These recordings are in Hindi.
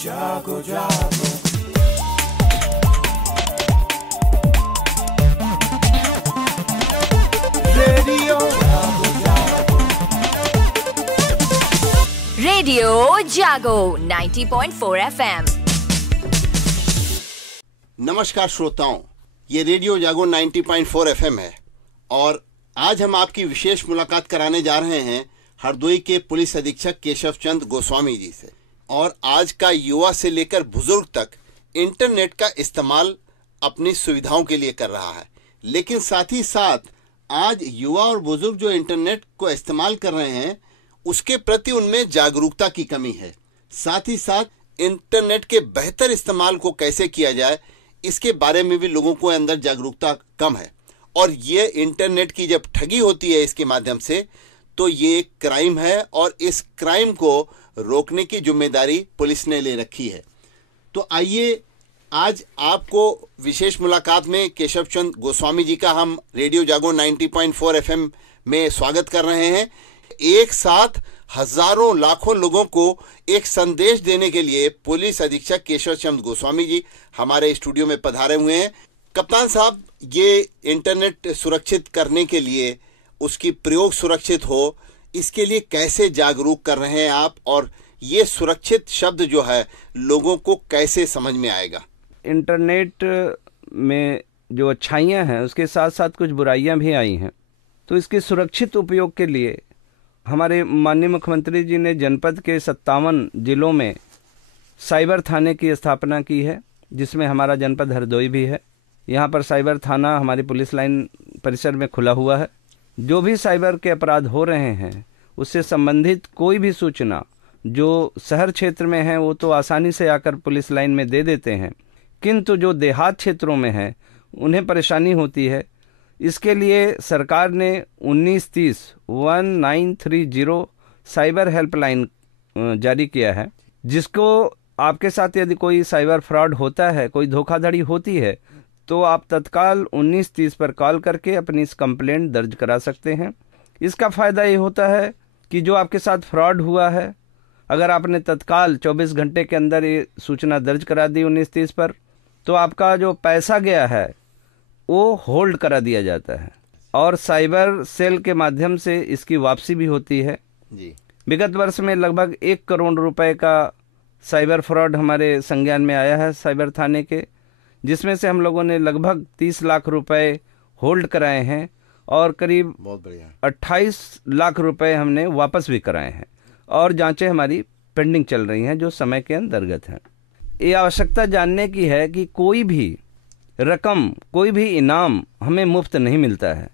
जागो जागो रेडियो जागो 90.4 FM। नमस्कार श्रोताओं, ये रेडियो जागो 90.4 FM है और आज हम आपकी विशेष मुलाकात कराने जा रहे हैं हरदोई के पुलिस अधीक्षक केशव चंद गोस्वामी जी से। और आज का युवा से लेकर बुजुर्ग तक इंटरनेट का इस्तेमाल अपनी सुविधाओं के लिए कर रहा है, लेकिन साथ ही साथ आज युवा और बुजुर्ग जो इंटरनेट को इस्तेमाल कर रहे हैं उसके प्रति उनमें जागरूकता की कमी है। साथ ही साथ इंटरनेट के बेहतर इस्तेमाल को कैसे किया जाए इसके बारे में भी लोगों को अंदर जागरूकता कम है। और ये इंटरनेट की जब ठगी होती है इसके माध्यम से तो ये एक क्राइम है और इस क्राइम को रोकने की जिम्मेदारी पुलिस ने ले रखी है। तो आइए आज आपको विशेष मुलाकात में केशव चंद गोस्वामी जी का हम रेडियो जागो 90.4 FM में स्वागत कर रहे हैं। एक साथ हजारों लाखों लोगों को एक संदेश देने के लिए पुलिस अधीक्षक केशव चंद गोस्वामी जी हमारे स्टूडियो में पधारे हुए हैं। कप्तान साहब, ये इंटरनेट सुरक्षित करने के लिए, उसकी प्रयोग सुरक्षित हो, इसके लिए कैसे जागरूक कर रहे हैं आप, और ये सुरक्षित शब्द जो है लोगों को कैसे समझ में आएगा? इंटरनेट में जो अच्छाइयाँ हैं उसके साथ साथ कुछ बुराइयाँ भी आई हैं। तो इसके सुरक्षित उपयोग के लिए हमारे माननीय मुख्यमंत्री जी ने जनपद के 57 जिलों में साइबर थाने की स्थापना की है, जिसमें हमारा जनपद हरदोई भी है। यहाँ पर साइबर थाना हमारी पुलिस लाइन परिसर में खुला हुआ है। जो भी साइबर के अपराध हो रहे हैं उससे संबंधित कोई भी सूचना जो शहर क्षेत्र में है वो तो आसानी से आकर पुलिस लाइन में दे देते हैं, किंतु जो देहात क्षेत्रों में है उन्हें परेशानी होती है। इसके लिए सरकार ने 1930 साइबर हेल्पलाइन जारी किया है, जिसको आपके साथ यदि कोई साइबर फ्रॉड होता है, कोई धोखाधड़ी होती है, तो आप तत्काल 1930 पर कॉल करके अपनी इस कंप्लेंट दर्ज करा सकते हैं। इसका फ़ायदा ये होता है कि जो आपके साथ फ्रॉड हुआ है, अगर आपने तत्काल 24 घंटे के अंदर ये सूचना दर्ज करा दी 1930 पर, तो आपका जो पैसा गया है वो होल्ड करा दिया जाता है और साइबर सेल के माध्यम से इसकी वापसी भी होती है जी। विगत वर्ष में लगभग 1 करोड़ रुपए का साइबर फ्रॉड हमारे संज्ञान में आया है साइबर थाने के, जिसमें से हम लोगों ने लगभग 30 लाख रुपए होल्ड कराए हैं और करीब बहुत बढ़िया 28 लाख रुपए हमने वापस भी कराए हैं और जांचें हमारी पेंडिंग चल रही हैं जो समय के अंतर्गत हैं। ये आवश्यकता जानने की है कि कोई भी रकम, कोई भी इनाम हमें मुफ्त नहीं मिलता है।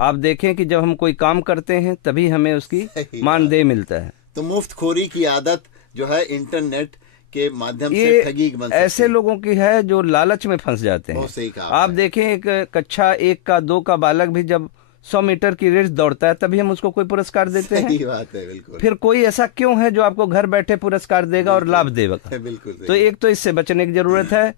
आप देखें कि जब हम कोई काम करते हैं तभी हमें उसकी मानदेय मिलता है। तो मुफ्तखोरी की आदत जो है इंटरनेट के माध्यम से ठगी बन सकती है। ऐसे लोगों की है जो लालच में फंस जाते हैं। बहुत सही कहा आप देखें एक कक्षा 1 का 2 का बालक भी जब 100 मीटर की रेस दौड़ता है तभी हम उसको कोई पुरस्कार देते हैं। सही बात है, बिल्कुल। फिर कोई ऐसा क्यों है जो आपको घर बैठे पुरस्कार देगा और लाभ देगा? बिल्कुल। तो एक तो इससे बचने की जरूरत है।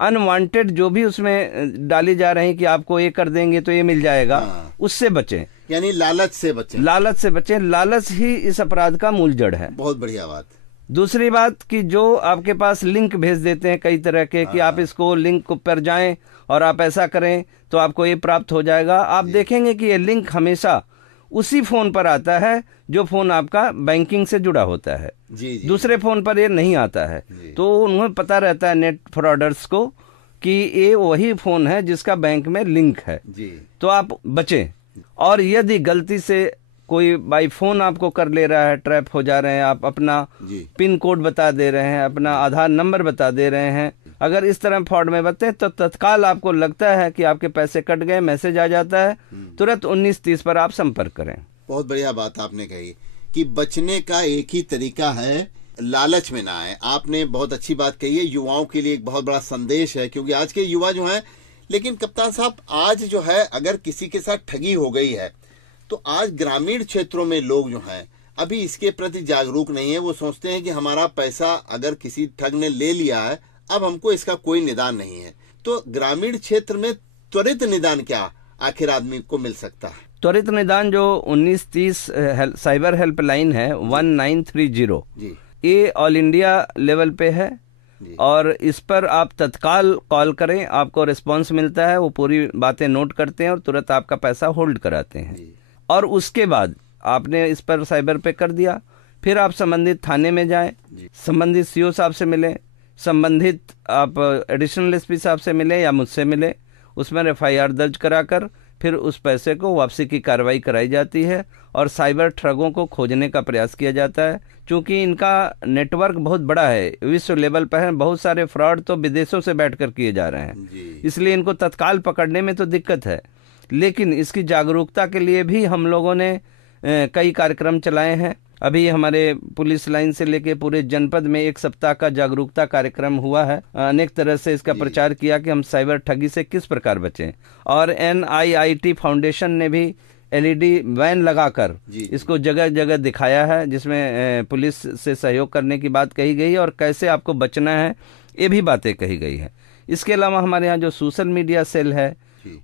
अनवांटेड जो भी उसमें डाली जा रही कि आपको ये कर देंगे तो ये मिल जाएगा, उससे बचें, यानी लालच से बचें। लालच से बचें। लालच ही इस अपराध का मूल जड़ है। बहुत बढ़िया बात। दूसरी बात कि जो आपके पास लिंक भेज देते हैं कई तरह के कि आप इसको लिंक पर जाएं और आप ऐसा करें तो आपको ये प्राप्त हो जाएगा। आप देखेंगे कि ये लिंक हमेशा उसी फोन पर आता है जो फोन आपका बैंकिंग से जुड़ा होता है। जी। दूसरे फोन पर ये नहीं आता है। तो उन्हें पता रहता है नेट फ्रॉडर्स को कि ये वही फोन है जिसका बैंक में लिंक है जी। तो आप बचें। और यदि गलती से कोई बाई फोन आपको कर ले रहा है, ट्रैप हो जा रहे हैं, आप अपना पिन कोड बता दे रहे हैं, अपना आधार नंबर बता दे रहे हैं, अगर इस तरह फ्रॉड में बते तो तत्काल आपको लगता है कि आपके पैसे कट गए, मैसेज आ जाता है, तुरंत 1930 पर आप संपर्क करें। बहुत बढ़िया बात आपने कही कि बचने का एक ही तरीका है, लालच में ना आए। आपने बहुत अच्छी बात कही है, युवाओं के लिए एक बहुत बड़ा संदेश है, क्योंकि आज के युवा जो हैं, लेकिन कप्तान साहब आज जो है अगर किसी के साथ ठगी हो गई है तो आज ग्रामीण क्षेत्रों में लोग जो हैं अभी इसके प्रति जागरूक नहीं है। वो सोचते हैं कि हमारा पैसा अगर किसी ठग ने ले लिया है, अब हमको इसका कोई निदान नहीं है। तो ग्रामीण क्षेत्र में त्वरित निदान क्या आखिर आदमी को मिल सकता है? त्वरित निदान जो 1930 साइबर हेल्पलाइन है 1930 ये ऑल इंडिया लेवल पे है और इस पर आप तत्काल कॉल करें, आपको रिस्पांस मिलता है, वो पूरी बातें नोट करते हैं और तुरंत आपका पैसा होल्ड कराते हैं। और उसके बाद आपने इस पर साइबर पे कर दिया, फिर आप संबंधित थाने में जाएं, संबंधित सीओ साहब से मिलें, संबंधित आप एडिशनल एसपी साहब से मिलें या मुझसे मिलें, उसमें एफआईआर दर्ज कराकर फिर उस पैसे को वापसी की कार्रवाई कराई जाती है और साइबर ठगों को खोजने का प्रयास किया जाता है। क्योंकि इनका नेटवर्क बहुत बड़ा है, विश्व लेवल पर है, बहुत सारे फ्रॉड तो विदेशों से बैठकर किए जा रहे हैं, इसलिए इनको तत्काल पकड़ने में तो दिक्कत है। लेकिन इसकी जागरूकता के लिए भी हम लोगों ने कई कार्यक्रम चलाए हैं। अभी हमारे पुलिस लाइन से लेके पूरे जनपद में 1 सप्ताह का जागरूकता कार्यक्रम हुआ है। अनेक तरह से इसका प्रचार किया कि हम साइबर ठगी से किस प्रकार बचें। और NIIT फाउंडेशन ने भी LED वैन लगाकर इसको जगह जगह दिखाया है, जिसमें पुलिस से सहयोग करने की बात कही गई है और कैसे आपको बचना है ये भी बातें कही गई है। इसके अलावा हमारे यहाँ जो सोशल मीडिया सेल है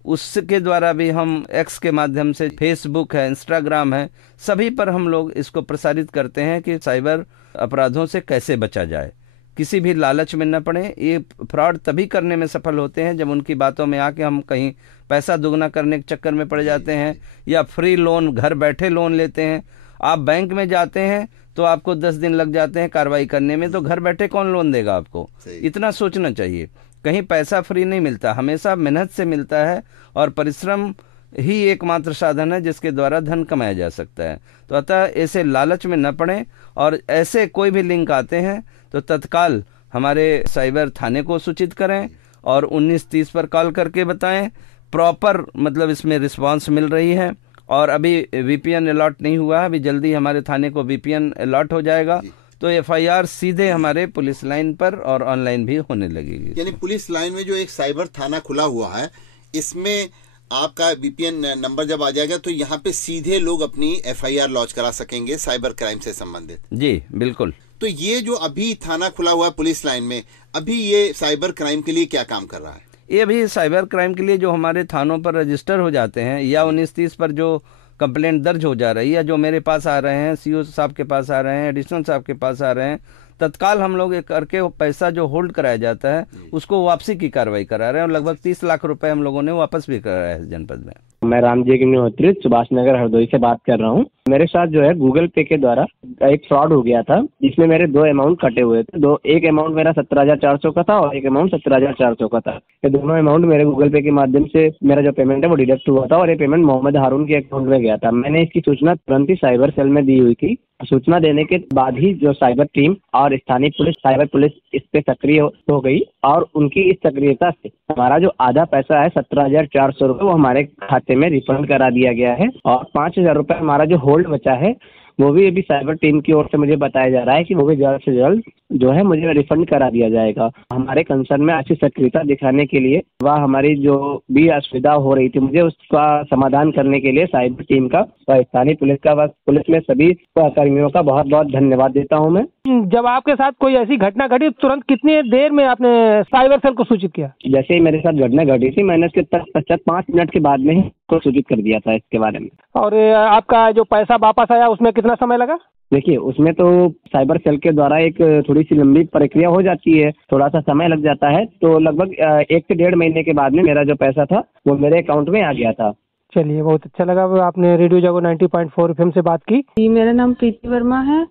उसके द्वारा भी हम X के माध्यम से, फेसबुक है, इंस्टाग्राम है, सभी पर हम लोग इसको प्रसारित करते हैं कि साइबर अपराधों से कैसे बचा जाए, किसी भी लालच में न पड़े। ये फ्रॉड तभी करने में सफल होते हैं जब उनकी बातों में आके हम कहीं पैसा दुगना करने के चक्कर में पड़ जाते हैं या फ्री लोन, घर बैठे लोन लेते हैं। आप बैंक में जाते हैं तो आपको 10 दिन लग जाते हैं कार्रवाई करने में, तो घर बैठे कौन लोन देगा आपको? इतना सोचना चाहिए। कहीं पैसा फ्री नहीं मिलता, हमेशा मेहनत से मिलता है और परिश्रम ही एकमात्र साधन है जिसके द्वारा धन कमाया जा सकता है। तो अतः ऐसे लालच में न पड़ें और ऐसे कोई भी लिंक आते हैं तो तत्काल हमारे साइबर थाने को सूचित करें और 1930 पर कॉल करके बताएं। प्रॉपर मतलब इसमें रिस्पांस मिल रही है और अभी VPN अलॉट नहीं हुआ है, अभी जल्दी हमारे थाने को VPN अलॉट हो जाएगा तो FIR सीधे हमारे पुलिस लाइन पर और ऑनलाइन भी होने लगेगी। यानी पुलिस लाइन में जो एक साइबर थाना खुला हुआ है, इसमें आपका VPN नंबर जब आ जाएगा तो यहाँ पे सीधे लोग अपनी FIR लॉन्च करा सकेंगे साइबर क्राइम से संबंधित। जी बिल्कुल। तो ये जो अभी थाना खुला हुआ है पुलिस लाइन में, अभी ये साइबर क्राइम के लिए क्या काम कर रहा है? ये भी साइबर क्राइम के लिए जो हमारे थानों पर रजिस्टर हो जाते हैं या 1930 पर जो कंप्लेंट दर्ज हो जा रही है, जो मेरे पास आ रहे हैं, CO साहब के पास आ रहे हैं, एडिशनल साहब के पास आ रहे हैं, तत्काल हम लोग एक करके पैसा जो होल्ड कराया जाता है उसको वापसी की कार्रवाई करा रहे हैं और लगभग 30 लाख रुपए हम लोगों ने वापस भी कराया है जनपद में। मैं रामजी अग्निहोत्री सुभाष नगर हरदोई से बात कर रहा हूँ। मेरे साथ जो है गूगल पे के द्वारा एक फ्रॉड हो गया था जिसमें मेरे 2 अमाउंट कटे हुए थे। एक अमाउंट मेरा 17,400 का था और एक अमाउंट 17,400 का था। ये दोनों अमाउंट मेरे गूगल पे के माध्यम से मेरा जो पेमेंट है वो डिडक्ट हुआ था और ये पेमेंट मोहम्मद हारून के अकाउंट में गया था। मैंने इसकी सूचना तुरंत ही साइबर सेल में दी हुई थी। सूचना देने के बाद ही जो साइबर टीम और स्थानीय पुलिस, साइबर पुलिस इस पे सक्रिय हो गई और उनकी इस सक्रियता से हमारा जो आधा पैसा है 17,400 रुपये वो हमारे खाते में रिफंड करा दिया गया है और 5,000 रुपये हमारा जो होल्ड बचा है वो भी अभी साइबर टीम की ओर से मुझे बताया जा रहा है कि वो भी जल्द से जल्द जो है मुझे रिफंड करा दिया जाएगा। हमारे कंसर्न में अच्छी सक्रियता दिखाने के लिए वह हमारी जो भी असुविधा हो रही थी मुझे उसका समाधान करने के लिए साइबर टीम का व स्थानीय पुलिस का व पुलिस में सभी कर्मियों का बहुत बहुत धन्यवाद देता हूँ मैं। जब आपके साथ कोई ऐसी घटना घटी तुरंत कितनी देर में आपने साइबर सेल को सूचित किया? जैसे ही मेरे साथ घटना घटी थी मैंने इसके पश्चात 5 मिनट के बाद में ही को सूचित कर दिया था इसके बारे में। और आपका जो पैसा वापस आया उसमें कितना समय लगा? देखिए उसमें तो साइबर सेल के द्वारा एक थोड़ी सी लंबी प्रक्रिया हो जाती है, थोड़ा सा समय लग जाता है, तो लगभग 1 से 1.5 महीने के बाद में मेरा जो पैसा था वो मेरे अकाउंट में आ गया था। चलिए बहुत अच्छा लगा आपने रेडियो जागो 90.4 FM से बात की। मेरा नाम प्रीति वर्मा है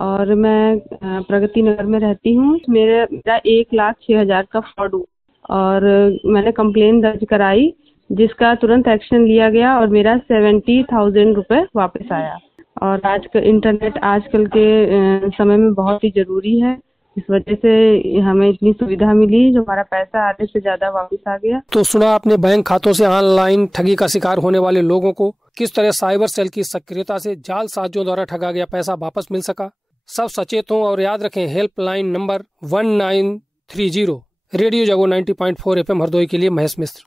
और मैं प्रगति नगर में रहती हूँ। मेरा 1,06,000 का फ्रॉड हुआ और मैंने कंप्लेन दर्ज कराई जिसका तुरंत एक्शन लिया गया और मेरा 70,000 रुपये वापस आया। और इंटरनेट आजकल के समय में बहुत ही जरूरी है, इस वजह से हमें इतनी सुविधा मिली जो हमारा पैसा आधे से ज्यादा वापस आ गया। तो सुना आपने बैंक खातों से ऑनलाइन ठगी का शिकार होने वाले लोगों को किस तरह साइबर सेल की सक्रियता से जालसाजियों द्वारा ठगा गया पैसा वापस मिल सका। सब सचेत हों और याद रखें हेल्पलाइन नंबर 1930। रेडियो जागो 90.4 FM हरदोई के लिए महेश मिश्र।